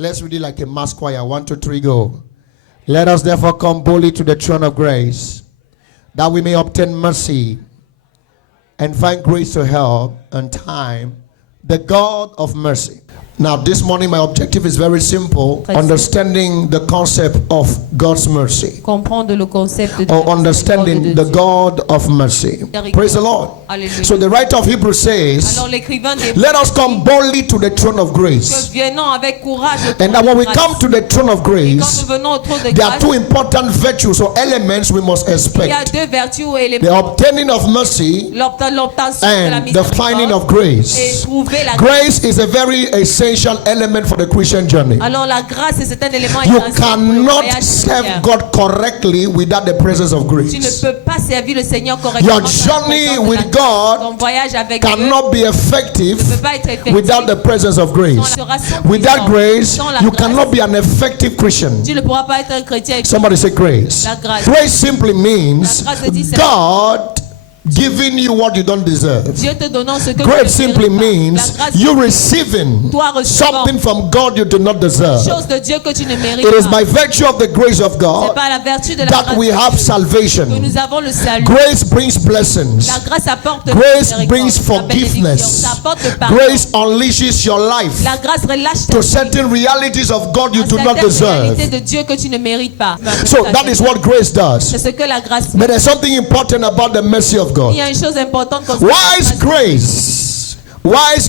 Let's read it like a mass choir. 1, 2, 3, go. Let us therefore come boldly to the throne of grace, that we may obtain mercy and find grace to help in time, the God of mercy. Now, this morning, my objective is very simple: understanding the concept of God's mercy, Comprendre le concept de or understanding the God of mercy. Praise the Lord. Alléluia. So, the writer of Hebrews says, Alors l'écrivain des let us come boldly to the throne of que grace. venons avec courage au And trône that when de we grâce. come to the throne of Et quand grace, nous venons au trône de there are grâce, two important virtues or elements we must il y a expect: deux vertus ou the éléments. obtaining of mercy L'obtention de la and the finding of miséricorde et grace. trouver la Grace is a very essential element for the Christian journey. Alors la grâce c'est un élément You essentiel pour le cannot voyage serve chrétien. God correctly without the presence of Tu ne grace. peux pas servir le Seigneur correctement. Your sans la journey présence de with la grâce. Ton God voyage avec Dieu cannot be ne effective peut pas être effectif without the presence of grace. sans la grâce. Without grace, Sans la you grâce, cannot be an effective Christian. tu ne pourras pas être un chrétien. Somebody say grace. La grâce. Grace simply means La grâce dit God giving you what you don't deserve. Dieu te donnant ce que Grace tu ne simply mérites pas. means La grâce, you receiving toi recevant something from God you do not deserve. chose de Dieu que tu ne mérites It is pas. by virtue of the grace of C'est God par la vertu de la that grâce we de have Dieu que salvation. nous avons le salut. Grace brings blessings. La grâce apporte Grace la brings miséricorde, la bénédiction. forgiveness. Ça apporte le pardon. Grace unleashes your life La grâce relâche ta to vie certain realities of God you à do not certaines réalités deserve. de Dieu que tu ne mérites pas. So that is what grace does. C'est ce que la grâce fait. But there's something important about the mercy of Il God. y a une chose importante concernant la Wise grâce.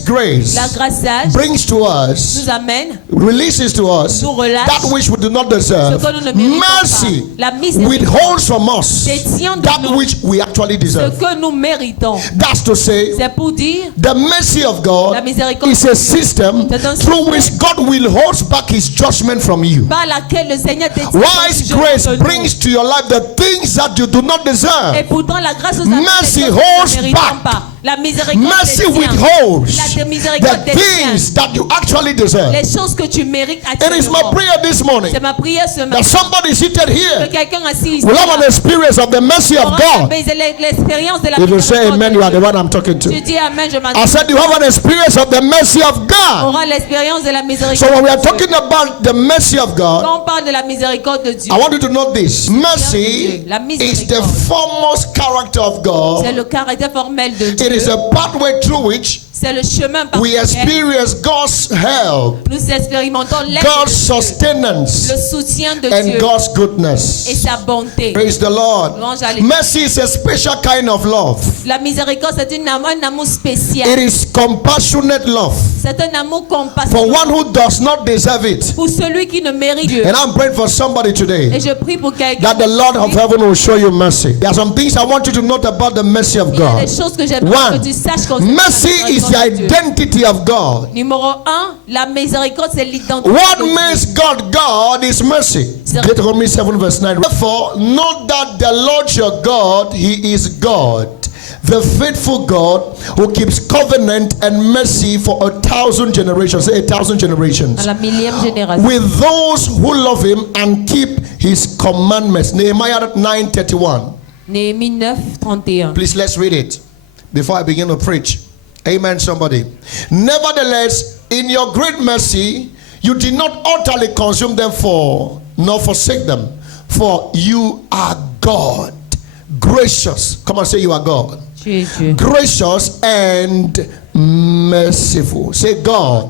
grace La grâce sage brings to us, nous amène, releases to us nous relâche that which we do not deserve. ce que nous ne méritons Mercy pas. La miséricorde withholds from us détient de that nous which we actually ce deserve. que nous méritons. That's to say, C'est pour dire the mercy of la God miséricorde is a system C'est un through système which God will hold back his judgment from you. par laquelle le Seigneur détient Wise son jugement grace de nous. brings to your life the things that you do not Et deserve. pourtant la grâce nous amène Mercy les choses que holds nous ne méritons back. pas. La miséricorde Mercy détient. withholds La miséricorde the détient things that you actually deserve. les choses que tu mérites It is my actuellement. prayer this morning C'est ma prière ce that matin somebody seated que here quelqu'un assis ici will have an experience of the mercy of aura God. l'expérience de la If you say miséricorde amen, de you are the Dieu. one I'm talking Tu to. dis amen, je I m'adresse. said you have an experience of the mercy of God. Aura l'expérience de la So miséricorde. when we are de Dieu. talking about the mercy of God, Quand on parle de la miséricorde de Dieu, I want you to know this. Mercy La is the miséricorde. foremost character of c'est God. le caractère formel de It Dieu. is a pathway through which C'est le chemin par we lequel experience God's help, nous expérimentons l'aide God's de Dieu, sustenance, le soutien de and Dieu God's et goodness. sa bonté. Praise the Lord. Louange à l'Éternel. Mercy is a special kind of love. La miséricorde, c'est un amour spécial. It is compassionate love C'est un amour for compassionné one who does not deserve it. pour celui qui ne mérite Dieu. And I'm praying for somebody Et today je prie pour quelqu'un. that the Lord of heaven will show you mercy. There are some things I want you to note about the mercy of Il y a God. des choses que j'aimerais One, que tu saches concernant la mercy is the miséricorde de Dieu. identity of God. Numéro 1, la miséricorde, c'est l'identité What de Dieu. makes God God is mercy. Deuteronomy 7 verse 9. Therefore, know that the Lord your God, He is God, the faithful God who keeps covenant and mercy for 1,000 generations. Say 1,000 generations. À la millième génération. With those who love Him and keep His commandments. Nehemiah 9:31. Néhémie 9, 31. Please let's read it before I begin to preach. Amen, somebody. Nevertheless, in your great mercy, you did not utterly consume them nor forsake them, for you are God, gracious. Come on, say you are God. Tu es Dieu. Gracious and merciful. Say God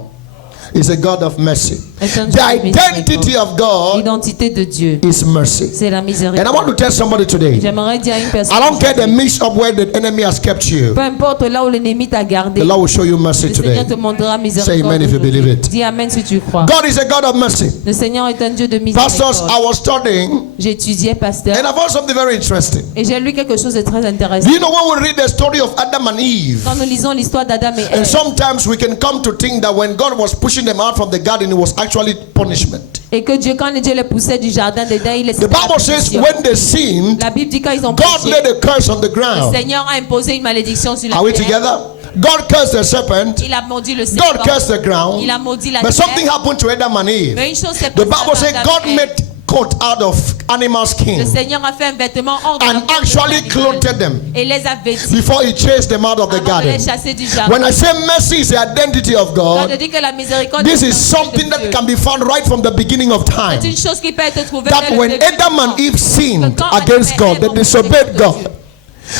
is a God of mercy. The identity of God L'identité de Dieu, is mercy. c'est la And I miséricorde. want to tell somebody today, J'aimerais dire à une personne, I don't care the mix up where the enemy has kept you. peu importe là où l'ennemi t'a gardé, The Lord will show you mercy le today. Seigneur te montrera Say amen miséricorde. if you believe it. Dis amen si tu crois. God is a God of mercy. Le Seigneur est un Dieu de Pastors, miséricorde. I was studying J'étudiais pasteur and I found something very interesting. et j'ai lu quelque chose de très Do intéressant. you know when we read the story of Adam and Eve? Quand nous lisons l'histoire d'Adam et And Ève, sometimes we can come to think that when God was pushing them out from the garden, it was actually punishment. et que Dieu, quand Dieu les poussait du jardin d'Éden, il les The Bible says when they sinned, La Bible dit quand ils ont God péché, laid a curse on the le ground. Seigneur a imposé une malédiction sur la Are we terre. together? God cursed the serpent. Il a maudit le God serpent. cursed the ground. Il a maudit la But something terre. happened to Adam and Eve. Mais une chose s'est The passée Bible à says Adam God et Ève. made coat out of animal Le skin Seigneur a fait un vêtement hors de la and peau de actually l'animal clothed them et les a vêtis before he chased them out of the avant de garden. les chasser du jardin. When I say mercy is the identity of Quand je God, dis que la miséricorde this est is something that can be found right from the beginning of time. c'est une chose qui peut être trouvée That dès le when début du Adam and temps. Eve sinned Quand against Adam et God, they Ève ont disobeyed péché contre God.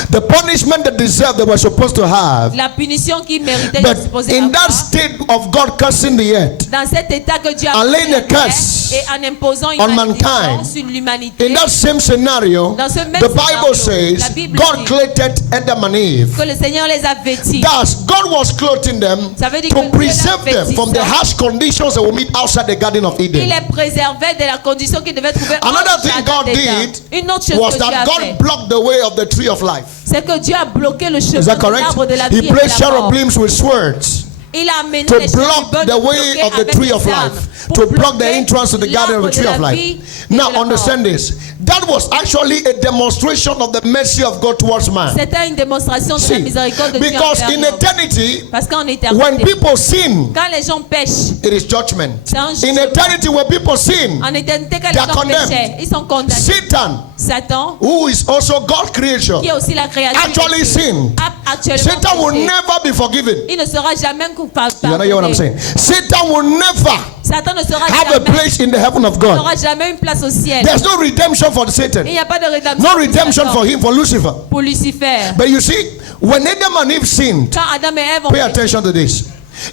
The punishment they deserved, they were supposed to have. La punition qu'ils méritaient, ils But étaient supposés in that avoir. state of God cursing the earth, Dans cet état que Dieu a and laying pris la a curse terre et en imposant une on malédiction mankind, sur l'humanité, in that same scenario, Dans ce même the Bible scénario, says la Bible God dit clothed Adam and Eve. que le Seigneur les a vêtis. Thus, God was clothing them Ça veut dire to que Dieu les preserve them vêtissait. from the harsh conditions they will meet outside the Garden of Il Eden. les préservait de la condition qu'ils devaient trouver Another hors du thing jardin God d'Éden. did Une autre chose was que Dieu that a God fait, blocked the way of the tree of life. c'est que Dieu a bloqué le Is chemin that de correct? l'arbre de la He vie et de placed la mort. cherubims with swords Il a amené to les block chérubins the de way bloquer of the avec tree les of armes life, pour to block the bloquer entrance to the garden of the l'arbre tree de of la life. vie et Now de la understand mort. this. That was actually a demonstration of the mercy of God towards man. C'était une démonstration de la See, miséricorde de Dieu because envers in l'homme. eternity, Parce qu'en when éternité, people sin, quand les gens pêchent, it is judgment. c'est un In jugement. eternity, when people sin, En éternité, quand They are les gens condemned. péchaient, ils sont condamnés. Satan, Satan, who is also God's creation, qui est aussi la créature, actually de Dieu, sinned. a actuellement Satan will péché. never be forgiven. Il ne sera jamais coupable. You know what I'm saying? Satan will never Satan ne sera have a jamais, place in the heaven of God. n'aura jamais une place au ciel. There's no redemption for Il Satan, n'y a pas de rédemption, no pour redemption Satan, for him, for Lucifer. pour Lucifer. But you see, when Adam and Eve sinned, Quand Adam et Ève ont pay péché, attention to this.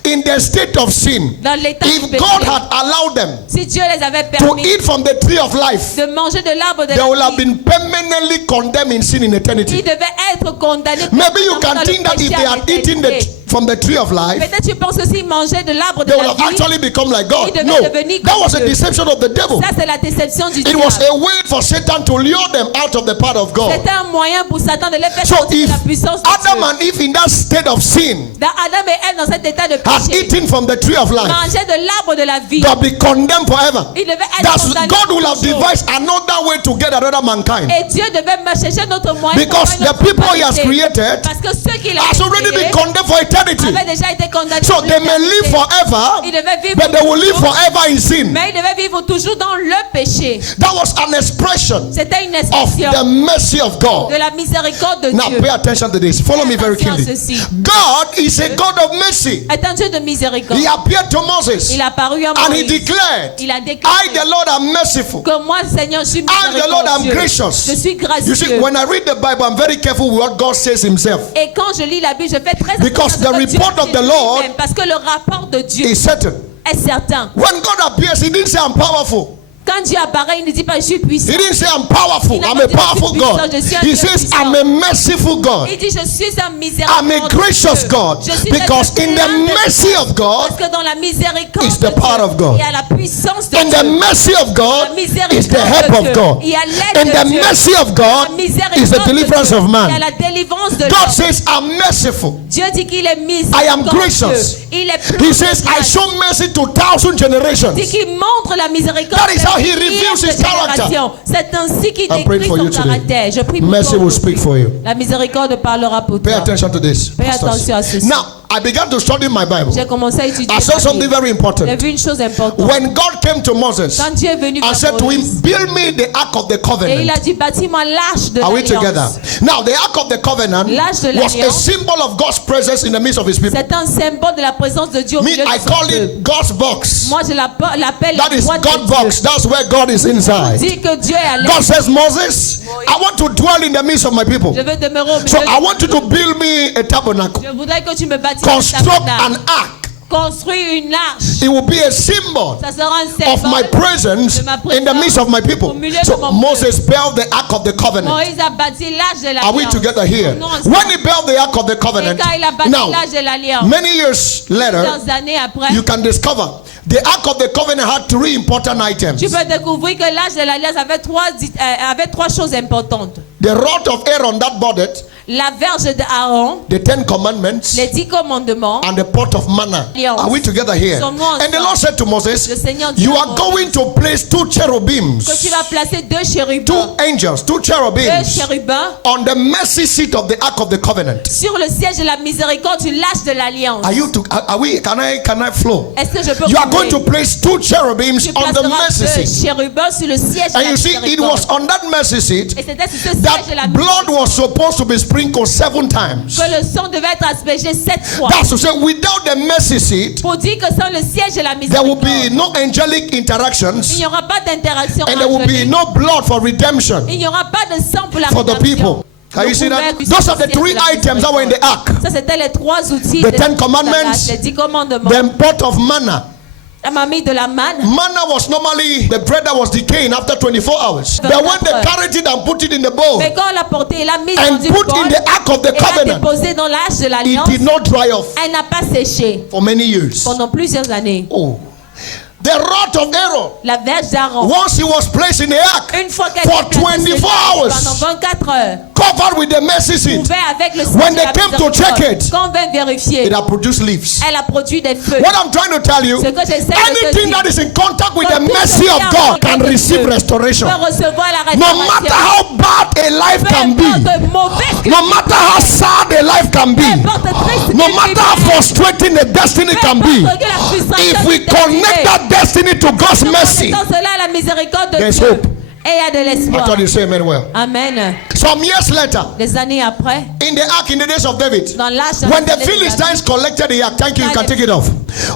In their state of sin, dans l'état du if péché, God had allowed them si Dieu les avait to permis eat from the tree of life, de manger de l'arbre de they would la have vie, been permanently condemned in sin in ils eternity. devaient être condamnés. Maybe you dans can le think that if péché they à had eaten l'éternité. from the tree of life, Peut-être tu penses aussi manger de l'arbre de they would la have vie. actually become like God. Ils devaient No, devenir that comme was a Dieu. deception of the devil. Ça, c'est la déception du It diable. was a way for Satan to lure them out of the path of God. C'était un moyen pour Satan de les faire So sortir if de la puissance de Adam Dieu. and Eve in that state of sin Dans Adam et Ève, dans cet état de had péché, eaten from the tree of life, manger de l'arbre de la vie, they'll be condemned forever. ils devaient être That's condamnés God will pour have toujours. devised another way to get another mankind. Et Dieu devait me chercher notre moyen Because pour faire the notre people he has humanité. created Parce que ceux qu'il a has already been créés condemned for eternity. avaient déjà été condamnés So pour they may live l'éternité. forever, Ils devaient vivre but they will live toujours, forever in sin. mais ils devaient vivre toujours dans le péché. That was an expression C'était une of expression the mercy of God. de la miséricorde de Now Dieu. pay attention to this. Follow me very Attention à keenly. ceci. God is a God of mercy. Est un Dieu de miséricorde. He appeared to Moses Il a paru à and he Moïse. declared, Il a I déclaré the Lord am merciful. que moi, Seigneur, je suis I the Lord am miséricordieux. gracious. Je suis You see, gracieux. when I read the Bible, I'm very careful with what God says himself. Et quand je lis la Bible, je fais très Because attention à ce the que Dieu report of dit the Lord lui-même, parce que le rapport de Dieu Is certain. est certain. When God appears, he didn't say I'm powerful. Quand Dieu apparaît, il ne dit pas je suis puissant. He didn't say I'm powerful. Il n'a I'm pas a dit, je suis powerful puissant, God. je suis un He Dieu says puissant. I'm a merciful God. Il dit je suis un miséricordieux. I'm a gracious God. Je suis Because in the un mercy of God, parce que dans la miséricorde is the de power Dieu, of God. il y a la puissance de in the Dieu. mercy of God La miséricorde is the help de of Dieu. God. Il y a l'aide In de the Dieu. mercy of God La miséricorde is the de deliverance Dieu. of Il y a man. la délivrance de God l'homme. says I'm merciful. Dieu dit qu'il est I am miséricordieux. gracious. Il est He plein says de I grâce. show mercy to 1,000 generations. C'est qu'il montre la miséricorde. That is how he des reveals his milliers de character. générations. C'est ainsi qu'il I'm praying décrit for you son today. caractère. Je prie pour Mercy toi will aujourd'hui. speak for you. La miséricorde parlera pour Pay toi. attention to this. Fais pastors. attention à ceci. Now, I began to study my Bible. J'ai commencé à étudier. I saw la something Bible. very J'ai important. vu une chose importante. When God came to Moses Quand Dieu est venu and vers said to him, Moïse, build me the ark of the et il covenant. a dit bâtis-moi l'arche de Are we together? l'alliance. Now, the ark of the covenant L'arche de was a l'alliance. symbol of God's presence in the midst of his people. C'est un symbole de la présence de Dieu au Me, milieu de I son call peuple. it God's box. Moi, je l'appelle That la is boîte God de Dieu. box. That's where God is inside. Dit que Dieu est à God l'aise. says, Moses, I want to dwell in the midst of my people. Je veux demeurer au milieu So de I want you to build me a tabernacle. Je voudrais que tu me bâtisses un Construct tabernacle. an ark. Construis une arche. It will be a symbol Ça sera un of my symbole presence de ma in the midst of my people. au milieu de So mon Moses built the ark of the covenant. Moïse a bâti l'arche de Are we l'alliance. together here? Nous ensemble. When he built the ark of the Et covenant, quand il a bâti now, l'arche de l'alliance, many years later, plusieurs années après, you can discover the ark of the covenant had 3 important items. tu peux découvrir que l'arche de l'alliance avait trois choses importantes. The rod of Aaron that budded, La verge d'Aaron, the 10 commandments, les 10 commandements, and the pot of manna. Are we together here? Sommes-nous ensemble? And the Lord said to Le Moses, Seigneur dit you à are Moïse going to place 2 que tu cherubims, vas placer 2 chérubins, 2 angels, 2 deux cherubims chérubins on the mercy seat of the ark of the covenant. sur le siège de la miséricorde, tu l'arche de l'alliance. Are you to, are we, can I flow? Est-ce que je peux You are continuer going to place two cherubims Tu on the placeras mercy deux seat. chérubins sur le siège de And la you see, it was miséricorde. on that mercy seat Et c'était sur ce siège de la that blood miséricorde was supposed to be sprinkled 7 times. que le sang devait être aspergé 7 fois. That's to say, without the mercy seat, Pour dire que sans le siège de la there will miséricorde, be no angelic il interactions, n'y aura pas d'interaction and there will be angélique. no blood for redemption Il n'y aura pas de sang pour la for the rédemption. people. Can you see that? Le Those are the siège de 3 la items that were in the ark. Ça, c'était les 3 outils The de 10 commandments, les 10 commandements. The pot of manna. La mamie de la manne. Manna was normally the bread that was decaying after 24 hours. But when they carried it and put it in the bowl, Mais quand on l'a porté, il l'a mise and dans une put boîte in the ark of the et l'a covenant, déposée dans l'âge de it l'alliance. did not dry off Elle n'a pas séché for many years. pendant plusieurs années. Oh. The rod of Aaron, La verge d'Aaron, once he was placed in the ark, une fois qu'elle for était placée 24 pendant hours, 24 heures, covered with the mercy seat, pouvait avec le When siège de they la came to check miséricorde, it, quand on vint vérifier, it had produced leaves. elle a produit des feux. What I'm trying to tell you, Ce que j'essaie de te anything dire, that is in contact with the que tout mercy ce qui of est en God can contact avec receive Dieu restoration. peut recevoir la No restauration. matter how bad a life Peu can be, importe mauvais que no matter how sad a life can be, peu importe triste no qu'il matter how puisse frustrating the destiny être, can peu be, importe que la frustration if we puisse être connect arrivée, that destiny to God's en mercy, connectant cela à la miséricorde de there's Dieu, hope. et il y a de I l'espoir. thought you say amen well. Amen. Some years later, Des années après, in the ark in the days of David, dans l'âge when the de Philistines collected the ark, thank you, you can take it off.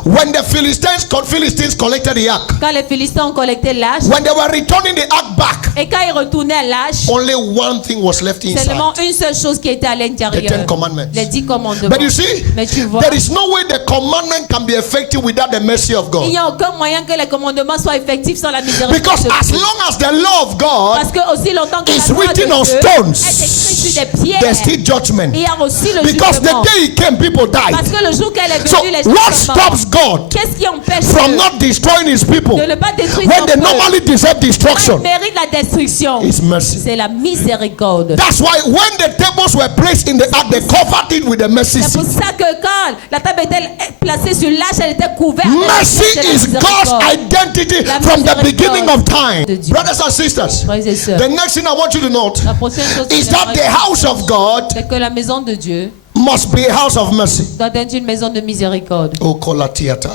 When the Philistines collected the ark, quand les Philistins ont collecté l'âge, when they were returning the ark back, et quand ils retournaient à l'âge, only one thing was left inside. seulement une seule chose qui était à The l'intérieur. 10 commandments. Les 10 commandements. But you see, Mais tu vois, there is no way the commandment can be effective without the mercy of il God. n'y a aucun moyen que les commandements soient effectifs sans la miséricorde Because de as Dieu. long as the law of God Parce que aussi longtemps que is la loi de written Dieu on est stones, écrite sur des pierres, there's still judgment. il y a aussi le Because the jugement. day he came, people Parce died. que le jour qu'elle est So venue, les gens what sont morts. stops God Qu'est-ce qui empêche from Dieu not destroying his people de ne pas détruire when son they peuple? normally deserve Quand il destruction? mérite la destruction, His mercy. c'est la miséricorde. That's why when the tables were placed in the ark, they covered it with the mercy C'est pour seat. ça que quand la table était placée sur l'âge, elle était couverte. avec la Mercy siège de la is God's miséricorde. identity La from the miséricorde beginning of time. de Dieu. Brothers and sisters, Frères et sœurs, the next thing I want you to note la prochaine chose que is that j'aimerais the house of God c'est que la maison de Dieu must be a house of mercy. doit être une maison de miséricorde. Oh, Kolatiata.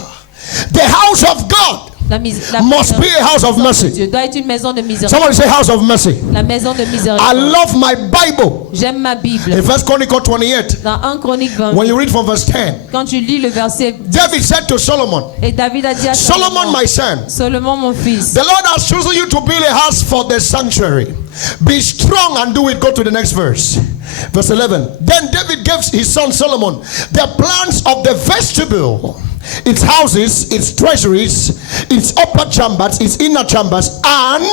The house of God La must be a house of maison de mercy. Dieu doit être une maison de miséricorde. Somebody say house of mercy. La maison de I miséricorde. love my Bible. J'aime ma Bible. In 1 Chronicles 28, Dans 1 Chronique 20, when you read from verse 10, quand tu lis le verset, David said to Solomon, et David a dit à Solomon, my son, Solomon mon fils, the Lord has chosen you to build a house for the sanctuary. Be strong and do it. Go to the next verse. Verse 11. Then David gave his son Solomon the plans of the vestibule, its houses, its treasuries, its upper chambers, its inner chambers, and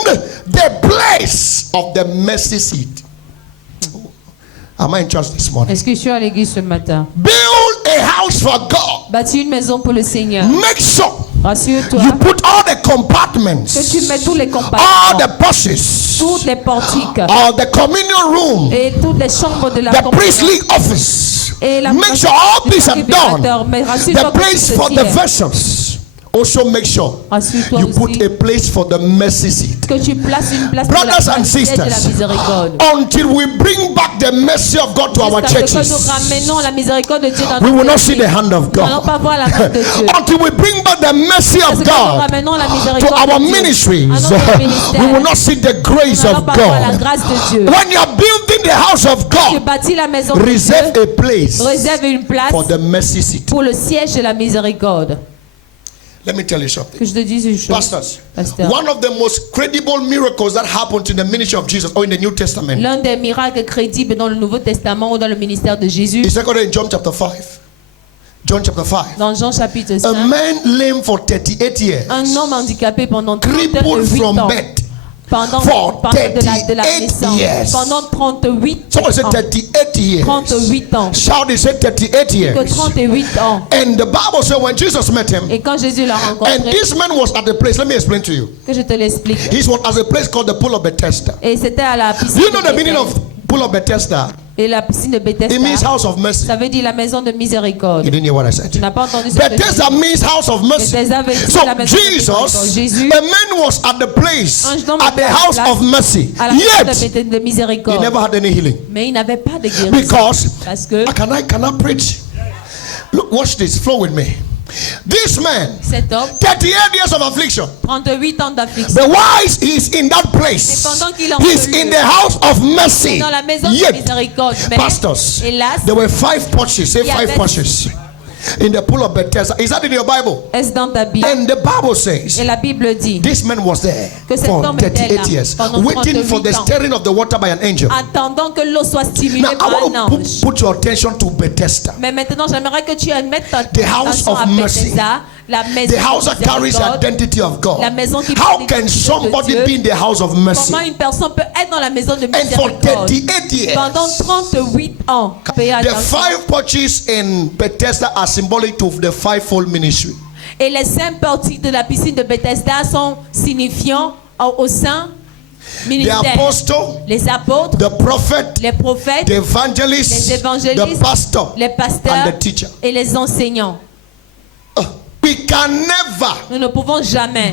the place of the mercy seat. Am I in church this morning? est-ce que je suis à l'église ce matin? Build a house for God. Bâtis une maison pour le Seigneur. Make sure Rassure-toi you put all the que compartments, tu mets tous les all compartiments, the porches, toutes les portiques all the communion room, et toutes les chambres de la the communion. priestly office. Et la Make sure all du these are done. sacrificateur. Mais rassure-toi The que place tout for ceci the est. vessels. Also make sure Rassure-toi you aussi put a place for the mercy seat. que tu places une place pour la Brothers and siège de la sisters, miséricorde. until we bring back the mercy of God to our Jusqu'à ce que nous churches, ramenons la miséricorde de Dieu dans we nos will not see églises. the hand of Nous n'allons God. pas voir la main de Dieu. Until we bring back the mercy Parce of que nous God ramenons la to miséricorde our de Dieu ministries, à notre we ministère. will not see the grace Nous n'allons of pas voir la God. grâce de Dieu. When you are building the house of Tu God, bâtis la maison de reserve Dieu. a place Réserve une place for the mercy seat. pour le siège de la miséricorde. Let me tell you something. Que je te dise une chose. Pastors, Pasteur. one of the most credible miracles that happened in the ministry of Jesus or in the New Testament L'un des miracles crédibles dans le Nouveau Testament ou dans le ministère de Jésus, is recorded in John chapter 5. John chapter 5. dans Jean chapitre A 5, man lame for 38 years, un homme handicapé pendant crippled 38 from ans. birth. Pendant For de la 38 naissance. years. Pendant 38 Someone said ans. 38 years. 38 ans. Shout, they said 38 Que years. 38 ans. And the Bible said when Jesus met him, Et quand Jésus l'a and rencontré, this man was at the place, let me explain to you. que je te l'explique. He was at a place called the Pool of Bethesda. Et c'était à la piscine. Do you know de the meaning Bethesda. of Pool of Bethesda? Et la piscine de It means Bethesda, house of mercy. ça veut dire la maison de miséricorde. You didn't hear what I said. Tu n'as pas entendu ce que j'ai dit. Bethesda means house of mercy. Bethesda veut dire So la maison de miséricorde. Jesus, Jésus, a man was at the place, un homme at était the à la house place, of mercy. à la maison Yet, de he miséricorde. never had any healing. Mais il n'avait pas de guérison. Because, Parce que, can I preach? Look, watch this. Flow with me. This man, Cet homme, 38 years of affliction. 38 ans d'affliction. But while he's in that place, Et pendant qu'il est en he's ce lieu, in the house of mercy. dans la maison de Yet, miséricorde. Mais, pastors, hélas, there were 5 porches. Say Il y 5 avait- porches in the pool of Bethesda. Is that in your Bible? est-ce dans ta Bible? And the Bible says Et la Bible dit, this man was there Que cet for homme était 38 là years, pendant waiting for the 38 ans. stirring of the water by an angel. attendant que l'eau soit stimulée Now, I par un want to ange. put your attention to Bethesda, Mais maintenant, j'aimerais que tu mettes ta The house attention of à mercy. Bethesda, la maison the house that de carries the miséricorde. identity of God. La maison qui How porte can l'identité de somebody Dieu. be in the house of mercy Comment une personne peut être dans la maison de and for miséricorde 38 years? pendant 38 ans? Payez The attention. 5 porches in Bethesda are symbolic of the fivefold ministry. Et les 5 portiques de la piscine de Bethesda sont signifiants au sein The ministère. apostle, Les apôtres, the prophet, les prophètes, the evangelist, les évangélistes, the pastor, les pasteurs and the teacher. et les enseignants. We can never Nous ne pouvons jamais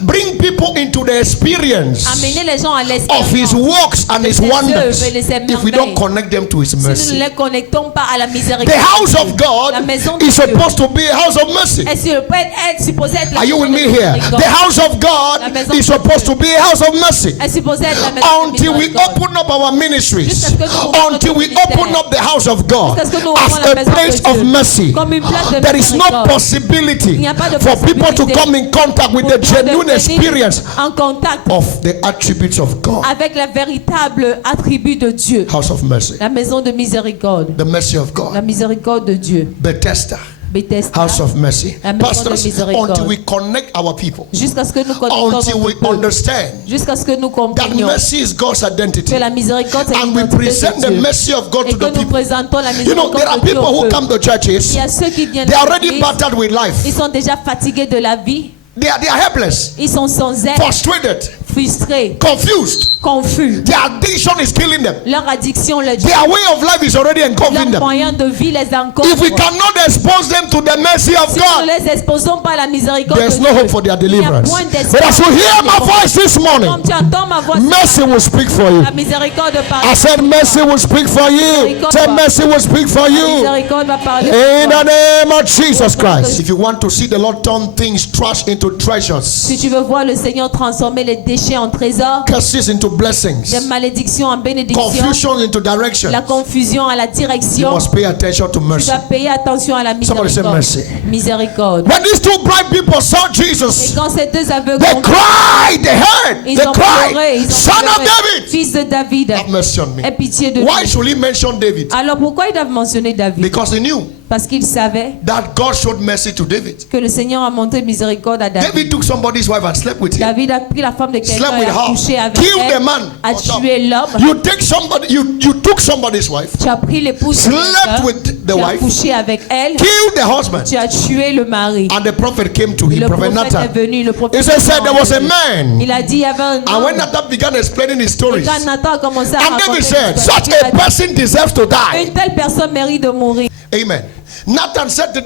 bring people into the experience amener les gens à of his l'expérience works and his de ses wonders œuvres et de ses if we don't merveilles. connect them to his si nous ne mercy. les connectons pas à la The miséricorde. house of God La maison de is Dieu. supposed to be a house of mercy. Est-ce peut être supposé être la Are you maison with de me here? miséricorde? The house of God La maison is de supposed Dieu. to be a house of mercy. Est supposé être la maison de Until we miséricorde. open up our ministries, Jusqu'à ce que nous ouvrons until we notre open ministère. up the house of God Jusqu'à ce que nous as ouvrons la a maison de place of Dieu. mercy, Comme une place de there is no miséricorde. possibility Il n'y a pas de for people to possibilité come in contact with the pour de genuine venir experience en contact of the attributes of God. avec les véritables attributs de Dieu. House of mercy, La maison de miséricorde. the mercy of La God. miséricorde de Dieu. Bethesda, Bethesda. house of mercy. La maison de Pastors, miséricorde. until we connect our people, Jusqu'à ce que nous connectons until we notre peuple. understand Jusqu'à ce que nous that comprenions mercy is God's identity, que la miséricorde c'est and we l'identité present de the Dieu. mercy of God Et to que the nous people. présentons la You know, miséricorde there are de Dieu people au who peuple. come to Il churches, y a ceux qui viennent they à are already l'église, battered with life. ils sont déjà fatigués de la vie, They are helpless, ils sont sans aide, frustrated, frustrés, confused. confus. Their addiction is killing them. Leur addiction, leur Their way of life is already engulfing them. moyen de vie les encombre. If we cannot expose them to the mercy of Si nous God, ne les exposons pas à la miséricorde there's de no Dieu, hope for their il n'y a deliverance. point But d'espoir. as you hear my voice this morning, Comme tu entends ma voix, mercy will speak for you. la miséricorde parle. I said mercy will speak for you. Say mercy will speak for La you. miséricorde va parler. In the name of Jesus Christ. If you want to see the Lord turn things, trash into treasures, Si tu veux voir le Seigneur transformer les déchets en trésors, curses into les blessings, malédictions en bénédictions, confusion into direction, la confusion à la you direction, must pay attention to tu mercy. dois payer attention à la Somebody say miséricorde. mercy. Miséricorde. When these two blind people saw Et Jesus, quand ces deux aveugles they ont cried, they heard, ils they ont pleuré, ils cried, ont Son of pleuré, David, fils de David, have mercy on me. aie pitié de Why nous. should he mention David? Alors pourquoi ils doivent mentionner David? Because he knew Parce qu'ils savaient that God showed mercy to David. que le Seigneur a montré miséricorde à David. David took somebody's wife and slept with him. David a pris la femme de quelqu'un Slept et with a her. couché avec Killed elle, the man. a tué l'homme. You take somebody, you took somebody's wife, Tu as pris l'épouse de slept quelqu'un, with the tu as wife, couché avec elle, killed the husband, tu as tué le mari. and the prophet came to him, Le Prophet prophète Nathan. est venu, le He prophète said there was a man. il a dit il y avait un And when homme. Nathan began explaining his Et stories, quand Nathan a commencé à and raconter David said, l'histoire, such il a a dit, person deserves to die. une telle personne mérite de mourir. Amen. Nathan said to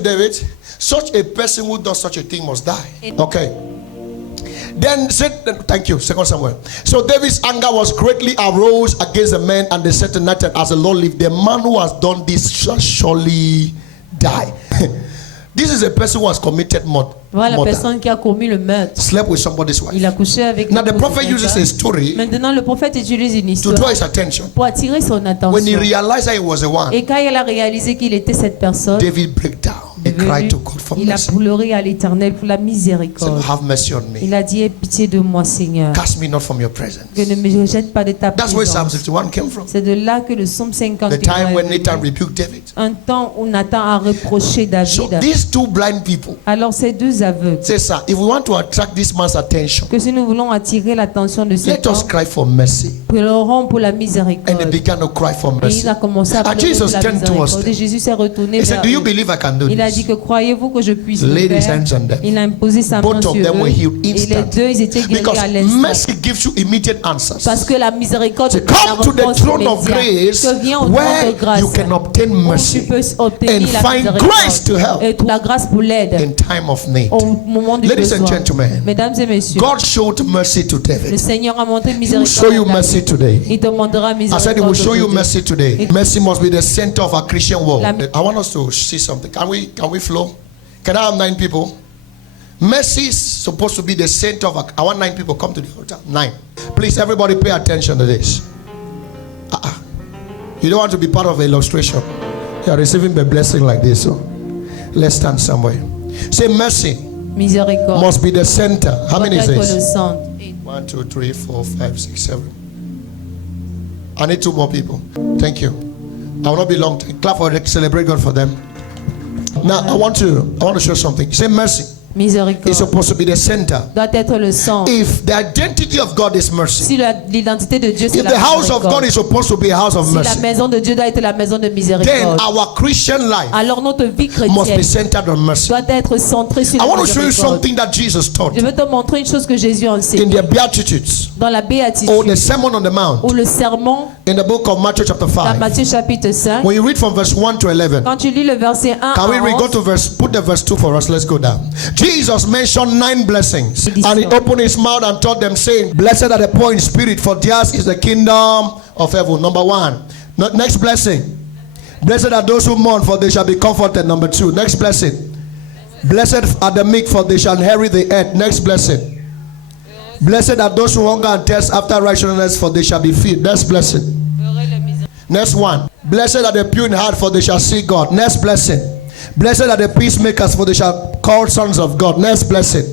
David, such a person who does such a thing must die. Okay. Then said, thank you, 2 Samuel. So David's anger was greatly arose against the men, and they said to Nathan, as the Lord lived, the man who has done this shall surely die. This is a person who has committed murder. Voilà la personne qui a commis le meurtre. Slept with somebody's wife. Il a couché avec Now the l'épouse de prophet uses quelqu'un. a story Maintenant, le prophète utilise une to histoire draw his attention. pour attirer son When he attention. realized that he was the one, Et quand il a réalisé qu'il était cette personne, David broke down. He est venu, cried to God for il a mercy. pleuré à l'Éternel pour la He said, miséricorde. have mercy on me. Il a dit, aie pitié de moi, Seigneur, Cast me not from your presence. que ne me rejette pas de ta That's where Psalm présence. 61 came from. C'est de là que le psaume 50 The time when est Nathan venu. rebuked David. Un temps où Nathan a reproché So David. these two blind people Alors ces deux aveugles, say, sir, if we want to attract this man's attention, que si nous voulons attirer l'attention de cet let us homme, cry for mercy. pleurons pour la And they miséricorde. began to cry for Et mercy. il a commencé à And pleurer Jesus pour la turned towards miséricorde. them. Et Jésus s'est retourné He said, vers do you eux. believe I can do Il a dit, this? dit que croyez-vous que je puisse le Laid his faire? hands on them. Il a imposé sa main Both sur of them were eux. healed Et les instantly. deux, ils étaient guéris Because à l'instant. mercy gives you immediate answers. Parce que la miséricorde To te donne la come to the réponse throne of immédiate. grace Que viens au trône where de grâce you can obtain où tu mercy peux obtenir and la find miséricorde grace to help et trouver la grâce pour l'aide in time of need. au moment du Ladies and besoin. gentlemen, Mesdames et messieurs, God showed mercy to le David. Seigneur a montré He will miséricorde. show you à David. mercy today. Il te montrera I miséricorde. said he will show you aujourd'hui. mercy today. Mercy must be the center of our Christian world. La- I want us to see something. Can we flow? Can I have 9 people? Mercy is supposed to be the center of our, I want 9 people. Come to the altar. 9. Please, everybody pay attention to this. You don't want to be part of an illustration. You are receiving a blessing like this. So let's stand somewhere. Say mercy Miséricorde. must be the center. How doit many is être le this? centre. 1, 2, 3, 4, 5, 6, 7. I need 2 more people. Thank you. I will not be long. Clap for it. Celebrate God for them. Now I want to show something. Say mercy is Miséricorde supposed to be the center. doit être le centre. If the identity of God is mercy, Si l'identité de Dieu c'est if la the house of God miséricorde, is supposed to be a house of si la mercy, maison de Dieu doit être la maison de then miséricorde, our Christian life alors notre vie must be chrétienne centered on mercy. doit être centrée sur I la want to show you miséricorde. something that Jesus taught Je veux te montrer une chose que Jésus a in enseigné the Beatitudes dans la or the béatitude Sermon on the Mount ou le sermon in the book of Matthew chapter dans 5. Matthieu chapitre 5. When you read from verse 1 to 11, Quand tu lis le verset 1 can we à read, go 11, to put the verse 2 for us, let's go down. Jesus mentioned 9 blessings, and he opened his mouth and taught them, saying, blessed are the poor in spirit, for theirs is the kingdom of heaven. Number 1. Next blessing, blessed are those who mourn, for they shall be comforted. Number 2. Next blessing, blessed are the meek, for they shall inherit the earth. Next blessing, blessed are those who hunger and thirst after righteousness, for they shall be filled. Next blessing. Next one, blessed are the pure in heart, for they shall see God. Next blessing, blessed are the peacemakers, for they shall be called sons of God. Next blessing,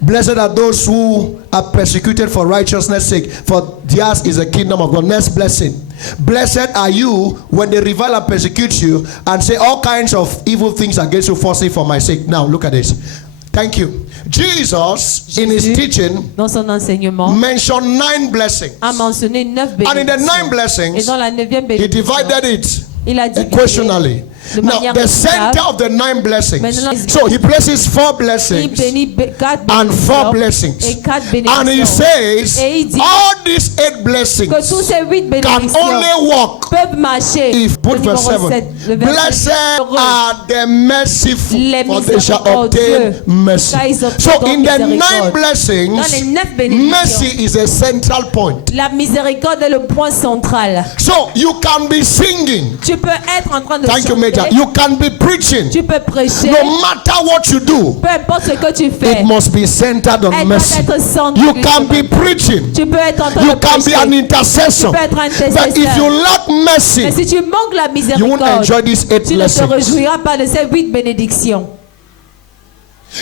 blessed are those who are persecuted for righteousness' sake, for theirs is the kingdom of God. Next blessing, blessed are you when they revile and persecute you and say all kinds of evil things against you falsely for my sake. Now look at this. Thank you. Jesus, in his teaching, dans son enseignement, mentioned 9 blessings. a mentionné 9 And in the 9 bénédictions. Et blessings, dans la 9e he bénédiction, divided it il a divisé equationally. de Now, manière the center équitable. of the 9 blessings. Maintenant, So he places 4 Il blessings bénit 4 and 4 bénédictions blessings. et 4 And he bénédictions. says, Et il dit all these 8 Que blessings tous ces 8 can bénédictions only walk peuvent marcher. if, put Le numéro verse 7, 7, le verset blessed heureux. are the merciful, Les for they shall obtain miséricordieux, mercy. car ils So obtiendront in the 9 miséricorde. blessings, Dans les 9 bénédictions, mercy is a central point. la miséricorde est le point central. So you can be singing. Tu peux être en train de Thank you, Major. chanter. You can be preaching. Tu peux prêcher. No matter what you do, Peu importe ce que tu fais. it must be centered on Elle mercy. doit être centrée. You can be preaching. Tu peux être en train You de can be prêcher. an intercessor. Tu peux être un But if intercesseur. you lack mercy, Mais si tu manques la you won't miséricorde, enjoy these 8 tu ne te blessings. réjouiras pas de ces 8 bénédictions.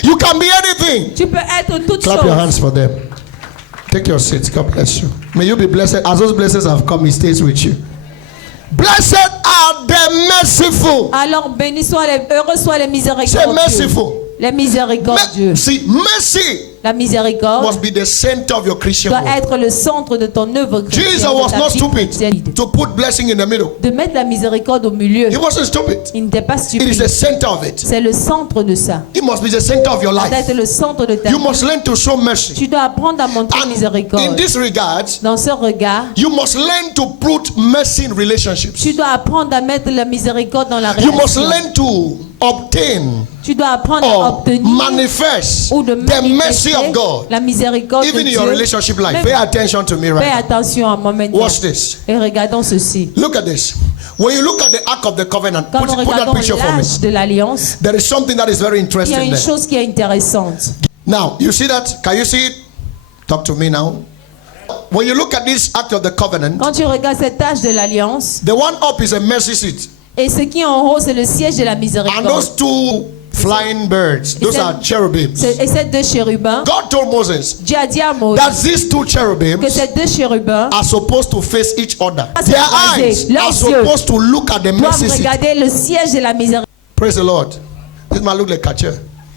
You can be anything. Tu peux être toutes Clap your choses. hands for them. Take your seats. God bless you. May you be blessed. As those blessings have come, He stays with you. Blessed are the merciful. Alors bénis soient les heureux soient les Say miséricordieux. merciful. Les miséricordieux. See, mercy La miséricorde must be the center of your Christian doit walk. être le centre de ton œuvre chrétienne. Jesus de was ta not vie stupid chrétienne. to put blessing in the middle. De mettre la miséricorde au milieu. He wasn't stupid. Il n'était pas It is the stupide. center of it. C'est le centre de ça. It must be the center of your Ça doit life. être le centre de ta You vie. must learn to show mercy. Tu dois apprendre à montrer And in miséricorde. this regard, Dans ce regard, you must learn to put mercy in relationships. tu dois apprendre à mettre la miséricorde dans la You must relation. learn to obtain Tu dois apprendre à or obtenir manifest ou de the mercy manifester of God la miséricorde even de in your Dieu. relationship life. Même- Pay attention to me Fais right now. attention à moi maintenant. Watch this. Et regardons ceci. Look at this. When you look at the Ark of the Covenant, Quand put nous that regardons picture for me. l'âge de l'alliance, There is something that is very il y a interesting une there. chose qui est intéressante. Now, you see that? Can you see it? Talk to me now. When you look at this Act of the Covenant, Quand tu regardes cet âge de l'alliance, the one up is a mercy seat. et ce qui est en haut, c'est le siège de la And miséricorde. those 2 flying birds, those that- are cherubims. Et ces 2 chérubins, God told Moses Dieu a dit à Moïse that these 2 que cherubims ces 2 chérubins are supposed to face each other. Ah, Their c'est eyes leurs are yeux supposed to look at the doivent mercy seat. regarder le siège de la miséricorde. Praise the Lord. This man look like a chair.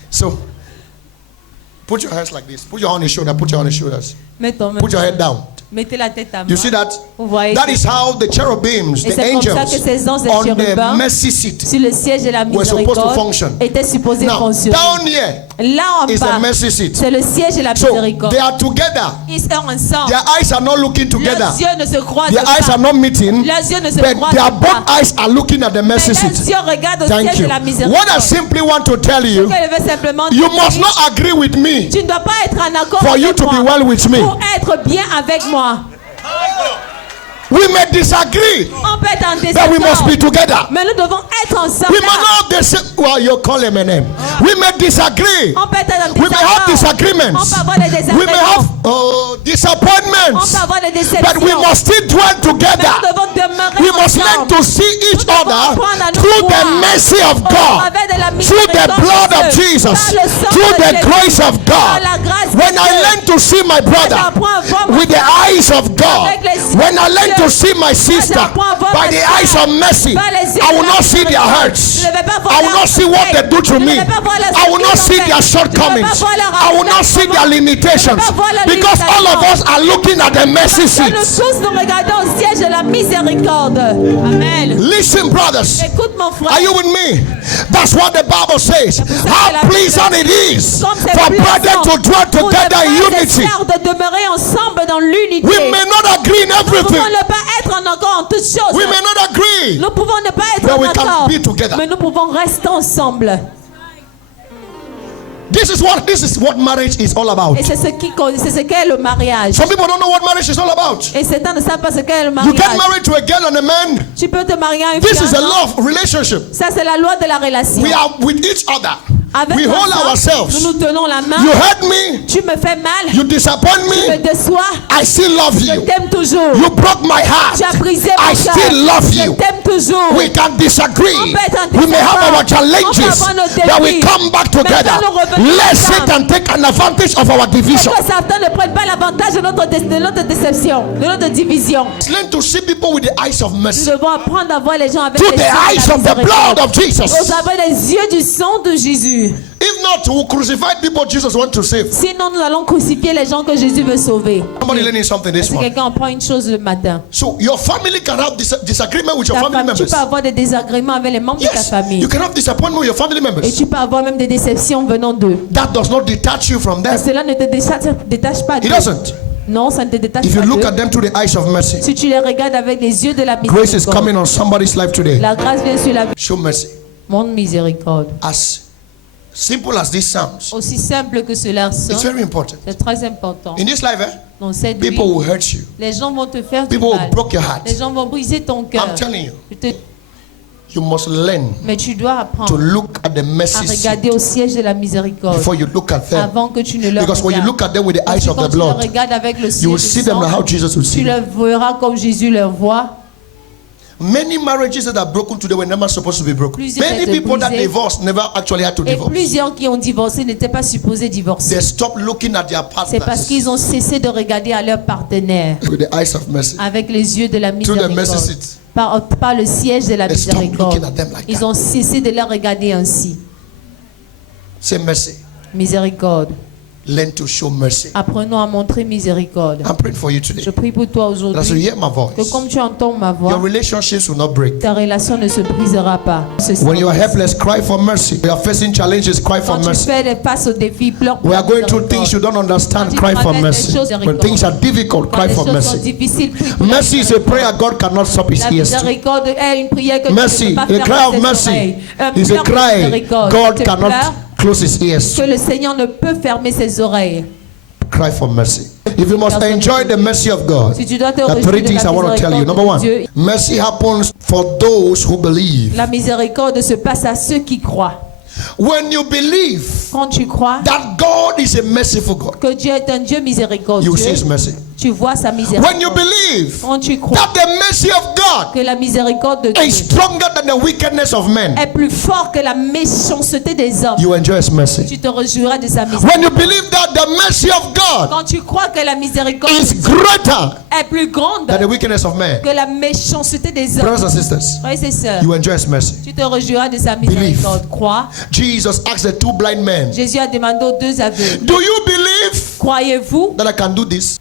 So, put your hands like this. Put your hand on your shoulder. Put your hand on your shoulders. Mets ton main. Put your head down. Mettez la tête à moi. You see that? Vous voyez? That is how the cherubims, Et the c'est comme ça que angels, ces anges, les on the chérubins, mercy seat sur le siège de la were supposed to miséricorde, function. étaient supposés Now, fonctionner. down here Là en is the bas, mercy seat. c'est le siège de la So miséricorde. they are together. Ils sont ensemble. Their eyes are not looking together. Leurs yeux ne se croisent Their eyes pas. are not meeting. Leurs yeux ne se But croisent their pas. both eyes are looking at the Mais mercy leurs seat. yeux regardent au Thank siège you. de la What miséricorde. I simply want to tell you, Ce que je veux simplement you te must dire, not agree with me tu ne dois pas être en accord for you avec to be moi well with me. pour être bien avec moi. We may disagree, On peut être en but we must be désaccord, together. mais nous devons être ensemble. We may not well, you call him a name. We may disagree. On peut être en We may have désaccord. disagreements. On peut avoir des We may have désagréments. On disappointments. peut avoir des But déceptions. we must still dwell Mais nous together. devons demeurer We must learn ensemble. to see each Nous devons other apprendre à nous through the voir mercy of au God, travers de la through the miséricorde blood de of Dieu, Jesus, par le sang through de the Jésus, grace of par God. la grâce de When I Dieu. learn to see my brother J'apprends à voir mon with the frère eyes of God, avec les yeux when I de learn Dieu. to see my sister J'apprends à voir by ma the sœur eyes of mercy, par les yeux I will de la not see their miséricorde. hurts. Je ne vais pas voir I will leurs not see what they do to Je ne me. vais pas voir leurs I will not soucis see en their fait. Je ne vais shortcomings. pas voir leurs I will not see their limitations. Je ne vais pas voir leurs Because all of us are looking at the mercy Que nous seat. tous nous regardons au siège de la miséricorde. Amen. Listen, brothers. Écoute mon frère. Are you with me? That's what the Bible says. How pleasant it is Comme c'est for plaisant brethren to dwell pour together les in frères et unity. sœurs de demeurer ensemble dans l'unité. We may not agree in Nous pouvons everything. ne pas être en accord en toutes choses. We may not agree. Nous pouvons ne pas être But en we can accord. be together. Mais nous pouvons rester ensemble. This is what marriage is all about. Et c'est ce qu'est le mariage. Some people don't know what marriage is all about. Et certains ne savent pas ce qu'est le You mariage. get married to a girl and a man. Tu peux te marier à une This fille. is a un homme. love relationship. Ça, c'est la loi de la relation. We are with each other. Avec We hold ensemble, ourselves. nous nous tenons la main. You hurt me. Tu me fais mal. You disappoint Tu me me. déçois. I still love Je you. t'aime toujours. You broke my heart. Tu as brisé I mon cœur. still love Je you. t'aime toujours. We can disagree. On peut être en We may have désaccord. our On peut challenges, avoir nos but we défis. come back together. Mais quand nous revenons Let ensemble, Satan take an advantage of our division. que Satan ne prenne pas l'avantage de notre déception, de notre division. Learn to see people with the eyes of Nous mercy. devons apprendre à voir les gens avec Through les the yeux de eyes la of the miséricorde. blood of Au Jesus. travers des yeux du sang de Jésus. If not, we will crucify people Jesus wants to save. Sinon, nous allons crucifier les gens que Jésus veut sauver. Somebody learning something this Si one. quelqu'un apprend une chose le matin, So your family can have disagreement with your family tu members. peux avoir des désagréments avec les membres de ta Yes, famille. you can have disappointment with your family Et members. tu peux avoir même des déceptions venant d'eux. That does not detach you from them. Cela ne te détache pas It d'eux. doesn't. Non, ça ne te détache If you pas look d'eux. at them through the eyes of mercy, Si tu les regardes avec les yeux de la grace is miséricorde, coming on somebody's life today. la grâce vient sur la vie. Show mercy. Mon miséricorde. As simple as this sounds, Aussi simple que cela it's sonne, very important. c'est très important. In this life, Dans cette vie, people will hurt you. les gens vont te faire du People will mal. break your heart. Les gens vont briser ton cœur. I'm telling you, Je te- you must learn Mais tu dois to apprendre look at the à mercy seat regarder au siège de la miséricorde before you look at them. avant que tu ne leur Because when you regardes. look at them with the Parce eyes que of quand the tu leur blood, regardes avec le you will ciel see du them sang, how Jesus will tu see. le verras comme Jésus leur voit. Many marriages that are broken today were never supposed to be broken. Plusieurs Many étaient people that brisés. divorced never actually had to Et divorce. plusieurs qui ont divorcé n'étaient pas supposés divorcer. They stopped looking at their C'est parce partners qu'ils ont cessé de regarder à leur partenaire with the eyes of mercy. avec les yeux de la Through the mercy miséricorde. seat. Par le siège de la They stopped miséricorde. looking at them like Ils that. ont cessé de les regarder ainsi. Say mercy. Miséricorde. Learn to show mercy. Apprenons à montrer miséricorde. I'm praying for you Je today. prie pour toi That as you aujourd'hui hear my que voice, comme tu entends ma your voix, relationships will not break. ta relation ne se brisera pas. When you are helpless, cry for mercy. We are facing challenges, cry for Quand tu mercy. fais face aux défis, pleure pour We la are going through things you miséricorde. don't understand, Quand tu cry for traverses mercy. des choses, When things are difficult, Quand cry les for choses sont mercy. difficiles, prie pour la Mercy is a prayer God cannot stop his La ears to. miséricorde est une prière que Mercy, tu ne peux a pas faire cry of avec tes mercy oreilles. is a Pleur de cry miséricorde. God Tu cannot pleures close his ears que to. le Seigneur ne peut fermer ses oreilles. Cry for mercy. If you must enjoy the mercy of God, Si tu dois te there are réjouir three de things I la want to tell you. Number miséricorde de one, Dieu, mercy happens for those who believe. la miséricorde se passe à ceux qui croient. When you believe Quand tu crois that God is a merciful God, que Dieu est un Dieu miséricordieux, you see his mercy. tu vois sa When you miséricorde. believe Quand tu crois that the mercy of God que la miséricorde de is Dieu stronger than the wickedness of men, est plus forte que la méchanceté des hommes, you enjoy his mercy. tu te réjouiras de sa miséricorde. When you believe that the mercy of God Quand tu crois que la miséricorde is greater est plus grande than the wickedness of men, que la méchanceté des hommes, brothers and sisters, frères et sœurs, you enjoy his mercy. tu te réjouiras de sa miséricorde. Crois. Jesus asked the two blind men, Jésus a demandé aux deux aveugles, do you believe croyez-vous that I can do this?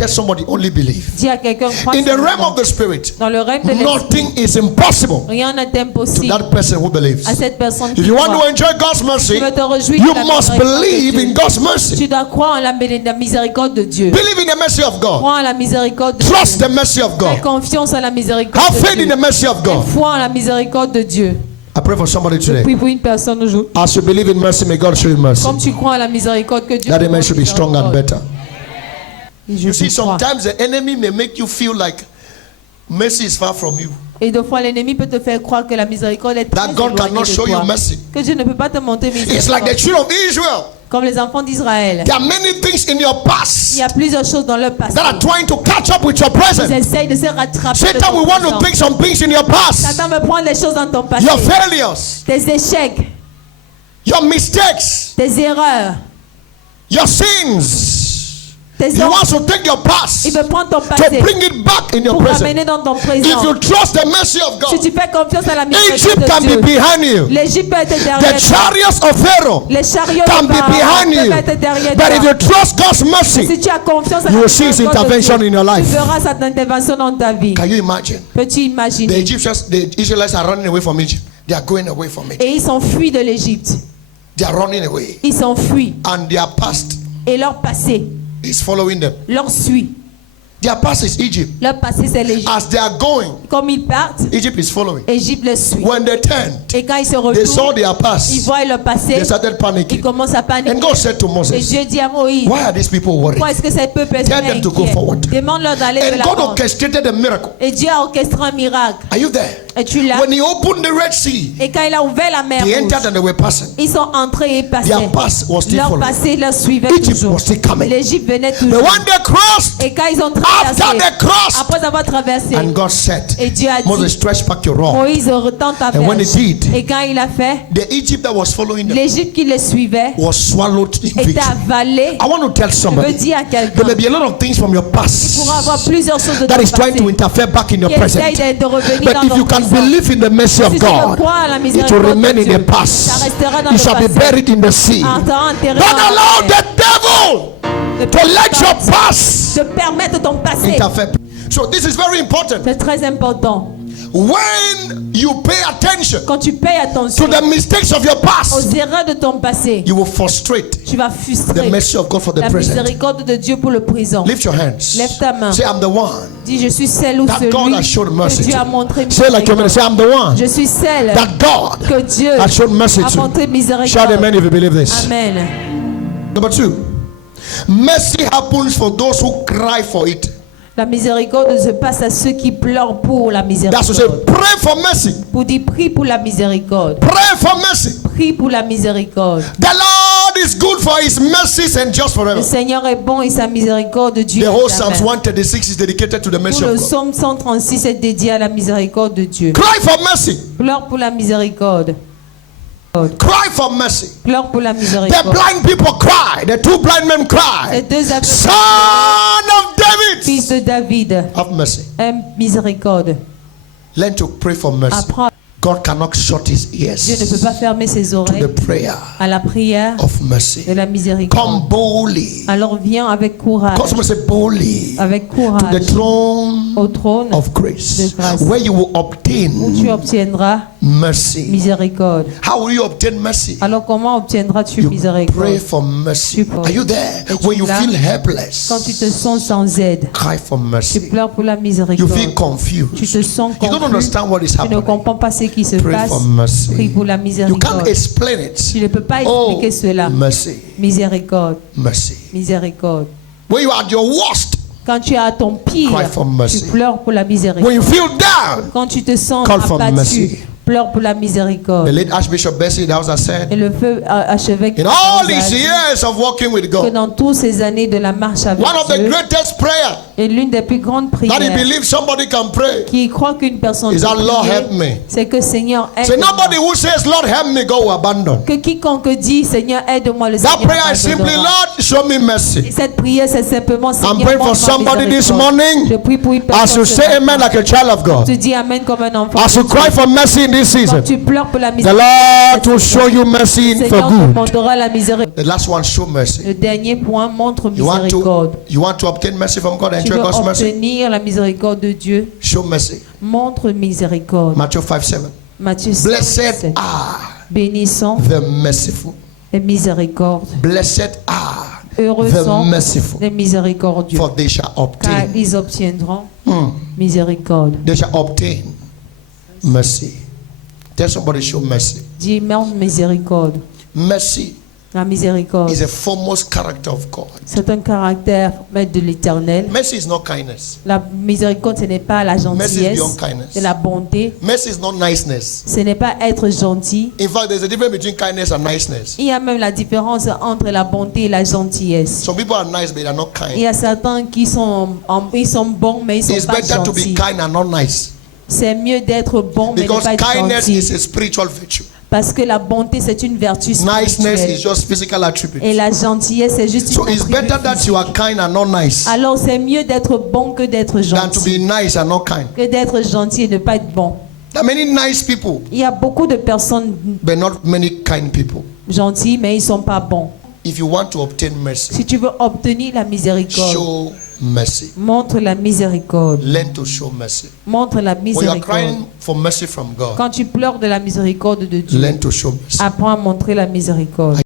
Tell somebody, only believe. Dis à quelqu'un, crois In the realm seulement. of the spirit, Dans le règne de l'esprit, nothing is impossible rien n'est to impossible that person who believes. à cette personne qui If you want croit. to enjoy God's Tu mercy, veux te réjouir you de la must miséricorde de believe Dieu. in God's mercy. Tu dois croire en la miséricorde de Dieu. Believe in the mercy of God. Crois en la miséricorde de Trust Dieu. the mercy of Fais God. confiance en la miséricorde Have de faith in Dieu. the mercy of God. Foi en la miséricorde de Dieu. I pray for somebody today. Prie pour une personne aujourd'hui. As you believe in mercy, may God show you mercy. Comme tu crois en la miséricorde que Dieu That te amen should be strong and better. You see, crois. sometimes the enemy may make you feel like mercy is far from you. Et deux fois, l'ennemi peut te faire croire que la miséricorde est très That God éloignée cannot de show you toi. mercy. Que Dieu ne peut pas te montrer It's like the miséricorde. children of Israel. Comme les enfants d'Israël. There are many things in your Il past y a plusieurs choses dans leur passé. that are trying to catch up with your Ils present. essayent de se rattraper. de Satan ton will want to présent. bring some things in your past. Satan veut prendre les choses dans ton passé. Your failures, Tes échecs, your mistakes, tes erreurs, your sins. tes He hontes. wants to take your Il past veut prendre ton to passé bring it back in your pour present. ramener dans ton If présent. you trust the mercy of Si God, tu fais confiance à la miséricorde Egypt can de be Dieu, behind you. l'Égypte peut être The derrière toi. chariots of Pharaoh Les chariots can de be Pharaon behind peuvent you. être derrière But if toi. you trust God's mercy, Si tu as confiance à you la will see His miséricorde de intervention Dieu, in your life. tu verras cette intervention dans ta vie. Can you imagine? Peux-tu The imaginer? Egyptians, the Israelites are running away from Egypt. They are going away from Egypt. Et ils s'enfuient de l'Égypte. They are running away. Ils s'enfuient. And their past Et leur passé is following them. leur suit. Their past is Egypt. Leur passé, c'est l'Égypte. As they are going, Comme ils partent, Egypt is following. Égypte les suit. When they turned, Et quand ils se they saw retournent, their ils past. voient leur passé. They started Ils panicking. commencent à paniquer. And God said to Et Moses, Dieu dit à Moïse, why are these people worried? pourquoi est-ce que ces peuples sont Tell them to go inquiets? forward. Demande-leur d'aller de And God l'avant. orchestrated a miracle. Et Dieu a orchestré un miracle. Are you there? Es-tu là? When He opened the Red Sea, Et quand il a ouvert la mer they Rouge, entered and they were passing. ils sont entrés et passaient. Their past was still Leur following. passé leur suivait Egypt toujours. was still coming. L'Égypte venait But toujours. when they crossed, Et quand ils ont after traversé, they crossed, après avoir traversé, and God said, et Dieu a Moses, dit, stretch back your rod. Moïse retend ta And when he verge. did, Et quand il a fait, the Egypt that was following them l'Égypte qui les suivait was swallowed in était victory. avalée. I want to tell Je veux somebody, dire à there quelqu'un, may be a lot of things from your il pourra past avoir plusieurs choses de that ton is trying to passé interfere back in your qui essayent present. de revenir But dans if ton you can présent. believe in the mercy Si of tu veux God, croire à la it will miséricorde remain de in Dieu, the past. ça restera dans It le shall be passé. buried in the sea. Ah, t'as enterré Don't dans la allow mer. the devil Ne to let your pas past te permettre ton passé. interfere. So this is very important. C'est très important. When you pay attention Quand tu payes attention to the mistakes of your aux past, erreurs de ton passé, you will frustrate tu vas the frustrer mercy of God for the la present. miséricorde de Dieu pour le présent. Lift your hands. Lève ta main. Say, I'm the one Dis, je suis celle ou that God celui has shown que mercy Dieu a to. montré Say like you're going to miséricorde. say, I'm the one Je suis celle that God que Dieu has shown mercy a to. montré Shout miséricorde. amen if you believe this. Amen. Number 2, mercy happens for those who cry for it. La miséricorde se passe à ceux qui pleurent pour la That's to say, miséricorde. pray for mercy. Pour dire, prie pour la miséricorde. Pray for mercy. Prie pour la miséricorde. The Lord is good for His mercies and just Le forever. Seigneur est bon et sa miséricorde The dure. whole jamais. Psalms 136 is dedicated to the mercy Tout le of God. psaume 136 est dédié à la miséricorde de Dieu. Cry for mercy. Pleure pour la miséricorde. Cry for mercy. Pleure pour la The miséricorde. blind people cry. The 2 blind men Les cry. deux aveugles, Son of David, fils de David, have mercy. aiment miséricorde. Learn to pray for mercy. Apprends. God cannot shut His Dieu ne peut ears pas fermer ses to oreilles the prayer à la prière of mercy. de la Come miséricorde. boldly. Alors viens avec courage, God say boldly avec to the courage throne au trône of grace, de grâce, where you will où tu obtain obtiendras mercy. miséricorde. How will you obtain mercy? Alors comment obtiendras-tu You pray miséricorde? for mercy. Tu pries. Are you there? Es-tu When you là? feel helpless, Quand tu te sens sans aide, cry for tu mercy. pleures pour la You miséricorde. feel confused. Tu te sens You don't confus. understand what is Tu ne happening. comprends pas ce qui se Pray passe. for mercy. Prie pour la You can't miséricorde. explain it. Tu ne peux pas Oh, expliquer cela. mercy, Miséricorde, mercy. miséricorde. When you are at your worst, Quand tu es à ton pire, Cry for mercy. tu pleures pour la miséricorde. when you feel down, Quand tu te sens Call for mercy. abattu, pleure pour la the miséricorde. late Archbishop Bessie Dauza Et said, le feu archevêque in all these years of walking with que God, dans toutes ces années de la marche avec one of the Dieu, greatest prayer Et l'une des plus grandes that he prières believes somebody can pray qui croit qu'une personne is that peut Lord prier, help me. c'est que Seigneur So aide-moi. nobody who says Lord help me go will abandon. Que quiconque dit Seigneur aide-moi, le That Seigneur prayer is simply abandonnera. Lord show me Et mercy. cette prière c'est simplement Seigneur I'm praying for montre-moi somebody this miséricorde. morning. Je prie pour une As personne you ce say matin. amen like a child of God. Tu dis amen comme un enfant. As you cry for mercy in this season, Quand tu pleures pour la the miséricorde, Lord will show you mercy for Seigneur te good. montrera la miséricorde. The last one, show mercy. Le dernier point montre You want miséricorde. to obtain mercy from God and Tu enjoy veux God's mercy? obtenir la miséricorde de Dieu, Show mercy. montre miséricorde. Matthew 5:7. Matthieu 5, Blessed 7. are Bénissons the merciful. les miséricordes. Blessed are Heureux the sont merciful, les miséricordieux, for they shall car obtain. ils obtiendront miséricorde. They shall obtain mercy. Tell somebody, show mercy. Dis, montre miséricorde. Mercy La miséricorde, is a foremost character of God. c'est un caractère maître de l'Éternel. Mercy is not kindness. La miséricorde, ce n'est pas la Mercy is gentillesse, beyond kindness. c'est la bonté. Mercy is not niceness. Ce n'est pas être gentil. In fact, there's a difference between kindness and niceness. Il y a même la différence entre la bonté et la gentillesse. Some people are nice, but they are not Il kind. y a certains qui sont bons, mais ils It's sont pas better to be gentils. kind and not nice. C'est mieux d'être bon, mais ne Because pas être kindness gentil. is a spiritual virtue. Parce que la bonté, c'est une vertu Niceness spirituelle. is just physical Et attributes. la gentillesse, c'est juste So une it's attribut better that physique. you are kind and not nice Alors c'est mieux d'être bon que d'être than to gentil. be nice and not kind. Que d'être gentil et ne pas être bon. There are many nice people, Il y a beaucoup de personnes but not many kind people. gentilles, mais ils ne sont pas bons. If you want to obtain mercy, Si tu veux obtenir la miséricorde, show mercy. montre la miséricorde. Learn to show mercy. Montre la When you are miséricorde. crying for mercy from God, Quand tu pleures de la miséricorde de Dieu, learn to show mercy. apprends à montrer la miséricorde.